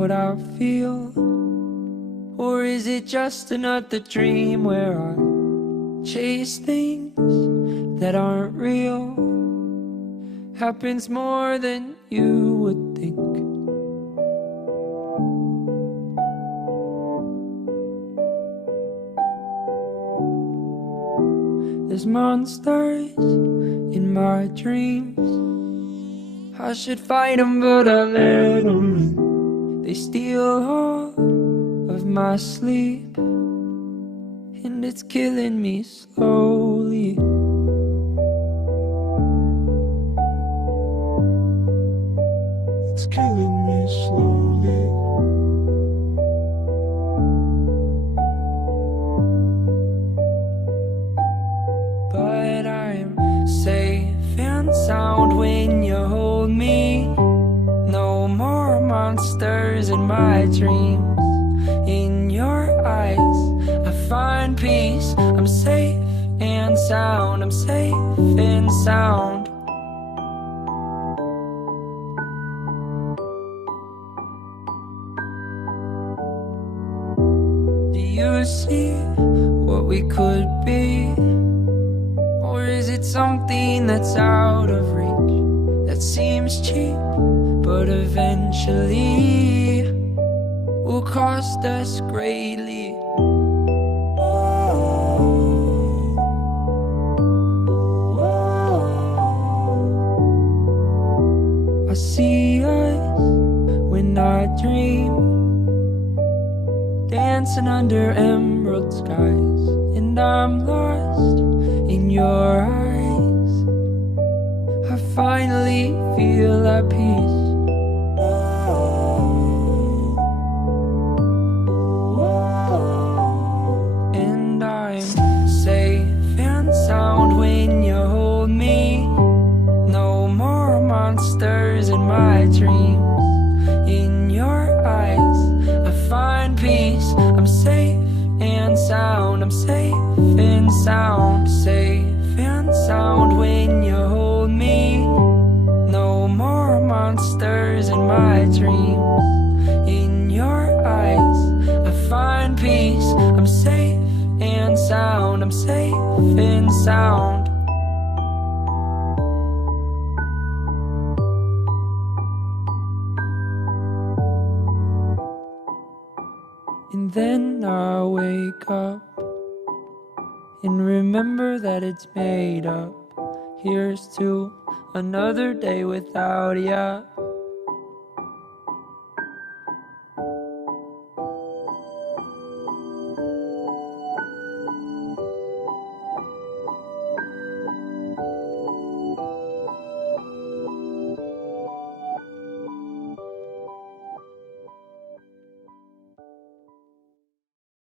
what I feel? Or is it just another dream where I chase things that aren't real? Happens more than you would think. There's monsters in my dreams. I should fight them, but I let them in. They steal all of my sleep, and it's killing me slowly. It's killing me slowly. But I'm safe and sound when you hold me. No more monsters in my dreams. In your eyes I find peace. I'm safe and sound. I'm safe and sound. Do you see what we could be? Or is it something that's out of reach, that seems cheap, but eventually will cost us greatly? I see us when I dream, dancing under emerald skies, and I'm lost in your eyes. I finally feel at peace. And I'm safe and sound when you hold me. No more monsters in my dreams. In your eyes I find peace. I'm safe and sound. I'm safe and sound. Safe and sound when you hold me. No more monsters in my dreams. In your eyes I find peace. I'm safe and sound. I'm safe and sound. And then I wake up and remember that it's made up. Here's to another day without ya.